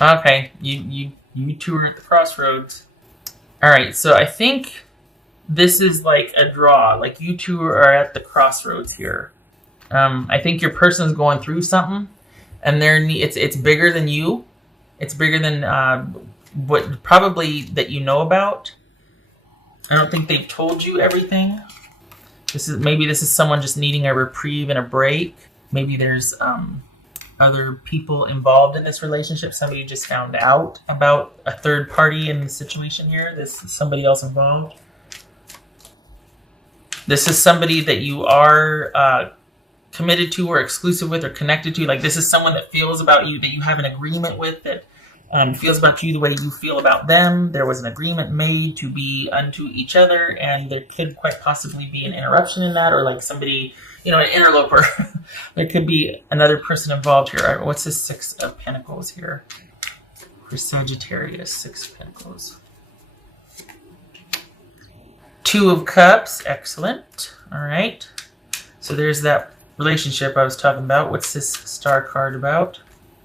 Okay, you two are at the crossroads. All right, so I think this is like a draw. Like you two are at the crossroads here. I think your person's going through something, and it's bigger than you. It's bigger than what probably that you know about. I don't think they've told you everything. Maybe this is someone just needing a reprieve and a break. Maybe there's other people involved in this relationship. Somebody just found out about a third party in the situation here. This is somebody else involved. This is somebody that you are committed to or exclusive with or connected to. Like this is someone that feels about you, that you have an agreement with, that feels about you the way you feel about them. There was an agreement made to be unto each other, and there could quite possibly be an interruption in that, or like somebody, an interloper. There could be another person involved here. All right, what's this 6 of Pentacles here? For Sagittarius, 6 of Pentacles. 2 of Cups, excellent. All right. So there's that relationship I was talking about. What's this Star card about?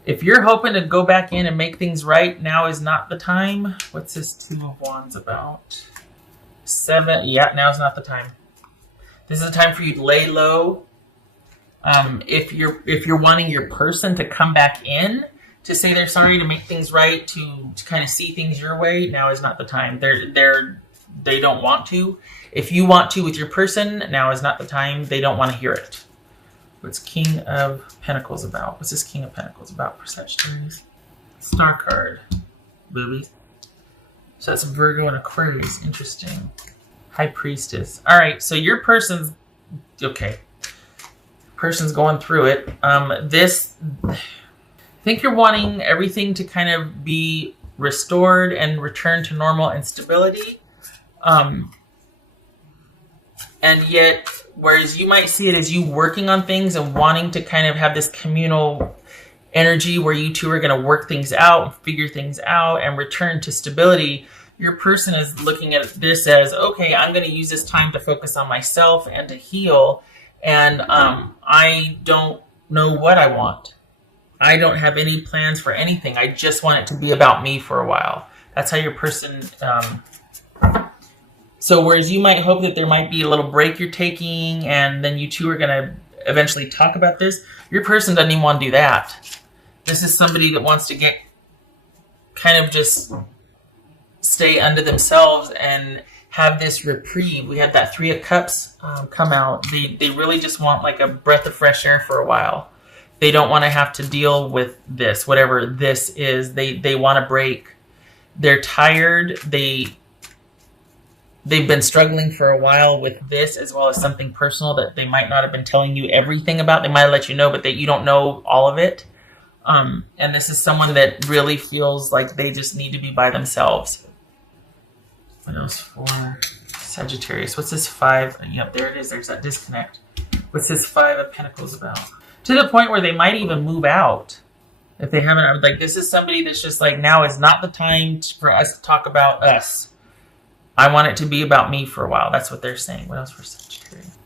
If you're hoping to go back in and make things right, now is not the time. What's this 2 of Wands about? 7, yeah, now's not the time. This is a time for you to lay low. If you're wanting your person to come back in to say they're sorry, to make things right, to kind of see things your way, now is not the time. They don't want to. If you want to with your person, now is not the time. They don't want to hear it. What's King of Pentacles about? What's this King of Pentacles about for Sagittarius? Star card, boobies. So that's a Virgo and Aquarius. Interesting. High Priestess. All right, so your person's okay. Person's going through it. I think you're wanting everything to kind of be restored and return to normal and stability. And yet, whereas you might see it as you working on things and wanting to kind of have this communal energy where you two are going to work things out and figure things out and return to stability, your person is looking at this as, okay, I'm going to use this time to focus on myself and to heal. And I don't know what I want. I don't have any plans for anything. I just want it to be about me for a while. That's how your person... So whereas you might hope that there might be a little break you're taking and then you two are going to eventually talk about this, your person doesn't even want to do that. This is somebody that wants to get kind of just stay under themselves and have this reprieve. We had that 3 of Cups come out. They really just want like a breath of fresh air for a while. They don't want to have to deal with this, whatever this is. They want a break. They're tired. They've been struggling for a while with this, as well as something personal that they might not have been telling you everything about. They might have let you know, but you don't know all of it. And this is someone that really feels like they just need to be by themselves. What else for Sagittarius? What's this 5? Yep, there it is. There's that disconnect. What's this 5 of Pentacles about? To the point where they might even move out. If they haven't, like, this is somebody that's just like, now is not the time for us to talk about us. I want it to be about me for a while. That's what they're saying. What else for Sagittarius?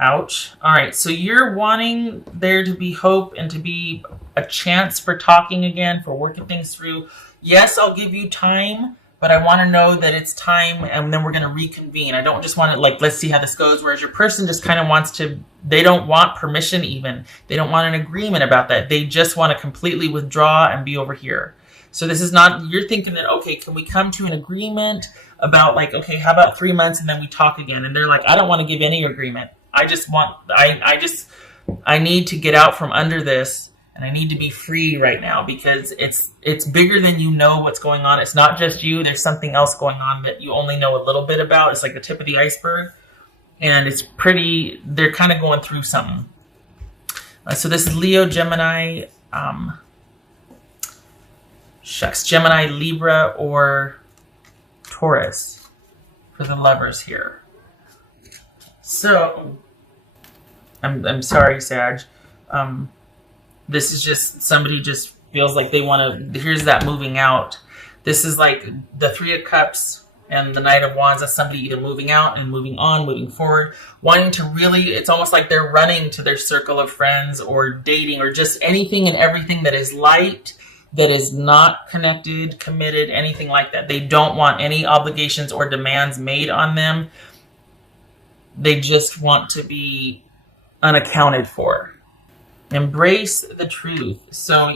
Ouch. All right. So you're wanting there to be hope and to be a chance for talking again, for working things through. Yes, I'll give you time, but I want to know that it's time and then we're going to reconvene. I don't just want to like, let's see how this goes. Whereas your person just kind of wants to, they don't want permission even. They don't want an agreement about that. They just want to completely withdraw and be over here. So this is not, you're thinking that, okay, can we come to an agreement about like, okay, how about 3 months and then we talk again? And they're like, I don't want to give any agreement. I need to get out from under this and I need to be free right now because it's bigger than you know what's going on. It's not just you. There's something else going on that you only know a little bit about. It's like the tip of the iceberg and they're kind of going through something. So this is Leo, Gemini, Gemini, Libra, or Taurus for the lovers here. So, I'm sorry, Sag. This is just, somebody just feels like they want to, here's that moving out. This is like the 3 of Cups and the Knight of Wands. That's somebody either moving out and moving on, moving forward, wanting to really, it's almost like they're running to their circle of friends or dating or just anything and everything that is light, that is not connected, committed, anything like that. They don't want any obligations or demands made on them. They just want to be unaccounted for. Embrace the truth. So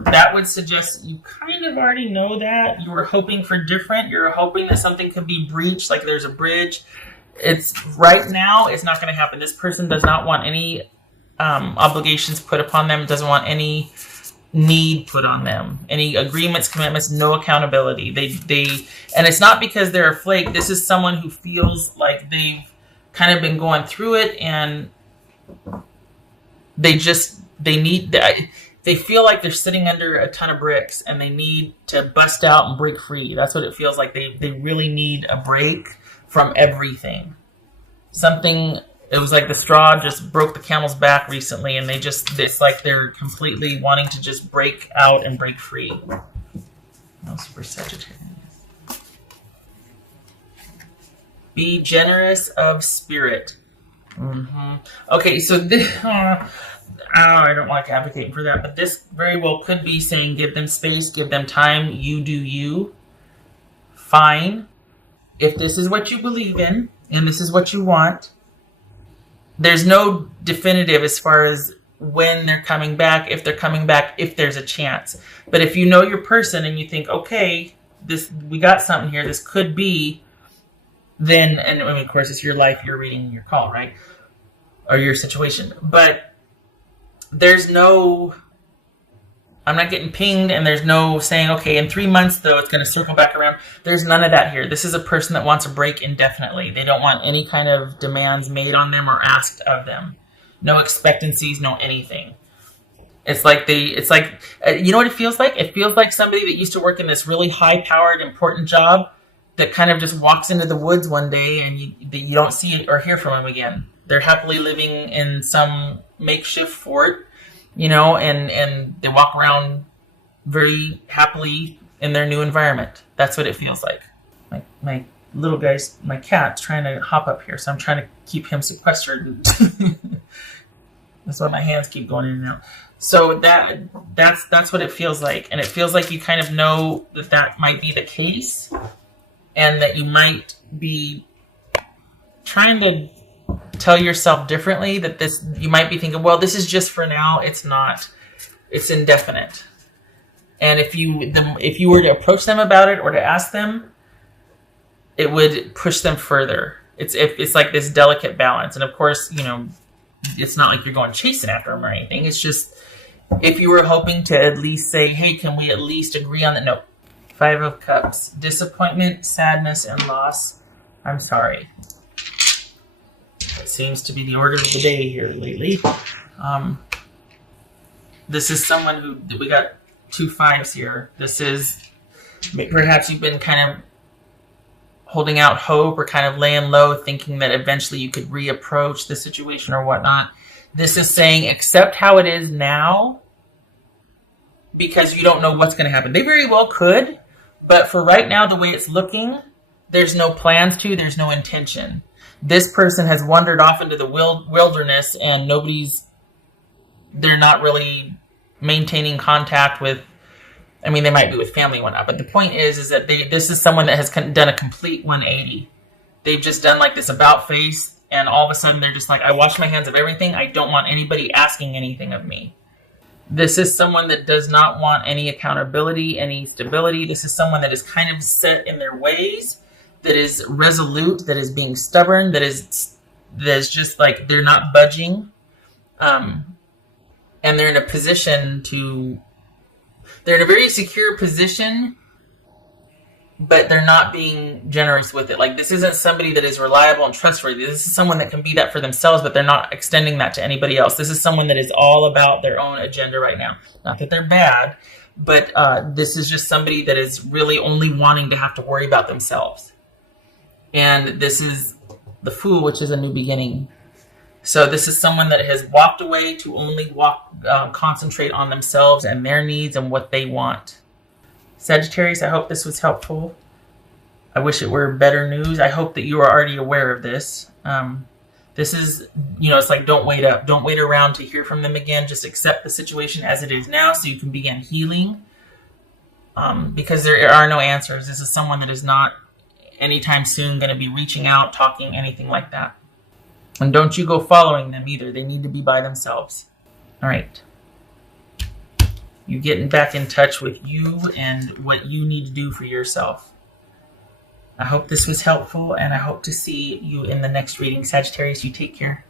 that would suggest you kind of already know that. You were hoping for different. You're hoping that something could be breached, like there's a bridge. It's right now, it's not going to happen. This person does not want any obligations put upon them, doesn't want any need put on them, any agreements, commitments, no accountability. They and it's not because they're a flake. This is someone who feels like they've kind of been going through it, and they feel like they're sitting under a ton of bricks and they need to bust out and break free. That's what it feels like. They really need a break from everything. It was like the straw just broke the camel's back recently, and it's like they're completely wanting to just break out and break free. No, super Sagittarius. Be generous of spirit. Mm-hmm. Okay, so this, I don't like advocating for that, but this very well could be saying give them space, give them time, you do you. Fine. If this is what you believe in, and this is what you want, there's no definitive as far as when they're coming back, if they're coming back, if there's a chance. But if you know your person and you think, okay, we got something here, this could be, then, and of course it's your life, you're reading your call, right? Or your situation. But I'm not getting pinged, and there's no saying, okay, in 3 months though, it's going to circle back around. There's none of that here. This is a person that wants a break indefinitely. They don't want any kind of demands made on them or asked of them. No expectancies, no anything. It's like, you know what it feels like? It feels like somebody that used to work in this really high-powered, important job that kind of just walks into the woods one day and you don't see it or hear from them again. They're happily living in some makeshift fort, and they walk around very happily in their new environment. That's what it feels like. My little guy's, my cat's trying to hop up here, so I'm trying to keep him sequestered. That's why my hands keep going in and out. So that's what it feels like. And it feels like you kind of know that might be the case, and that you might be trying to tell yourself differently, that you might be thinking, well, this is just for now. It's not. It's indefinite. And if you were to approach them about it or to ask them, it would push them further. It's like this delicate balance. And of course, it's not like you're going chasing after them or anything. It's just, if you were hoping to at least say, hey, can we at least agree on that? No. 5 of Cups. Disappointment, sadness, and loss. I'm sorry. It seems to be the order of the day here lately. This is someone who, we got 2 5s here. This is, perhaps you've been kind of holding out hope or kind of laying low, thinking that eventually you could reapproach the situation or whatnot. This is saying accept how it is now, because you don't know what's going to happen. They very well could, but for right now, the way it's looking, there's no plans to, there's no intention. This person has wandered off into the wilderness, and they're not really maintaining contact with, they might be with family and whatnot, but the point is that this is someone that has done a complete 180. They've just done like this about face, and all of a sudden they're just like, I wash my hands of everything. I don't want anybody asking anything of me. This is someone that does not want any accountability, any stability. This is someone that is kind of set in their ways, that is resolute, that is being stubborn, that is just like they're not budging. And they're in a position they're in a very secure position, but they're not being generous with it. Like, this isn't somebody that is reliable and trustworthy. This is someone that can be that for themselves, but they're not extending that to anybody else. This is someone that is all about their own agenda right now. Not that they're bad, but this is just somebody that is really only wanting to have to worry about themselves. And this is the Fool, which is a new beginning. So this is someone that has walked away to only concentrate on themselves and their needs and what they want. Sagittarius, I hope this was helpful. I wish it were better news. I hope that you are already aware of this. This is, it's like, don't wait up. Don't wait around to hear from them again. Just accept the situation as it is now so you can begin healing. because there are no answers. This is someone that is not anytime soon going to be reaching out, talking, anything like that. And don't you go following them either. They need to be by themselves. All right. You getting back in touch with you and what you need to do for yourself. I hope this was helpful, and I hope to see you in the next reading. Sagittarius, you take care.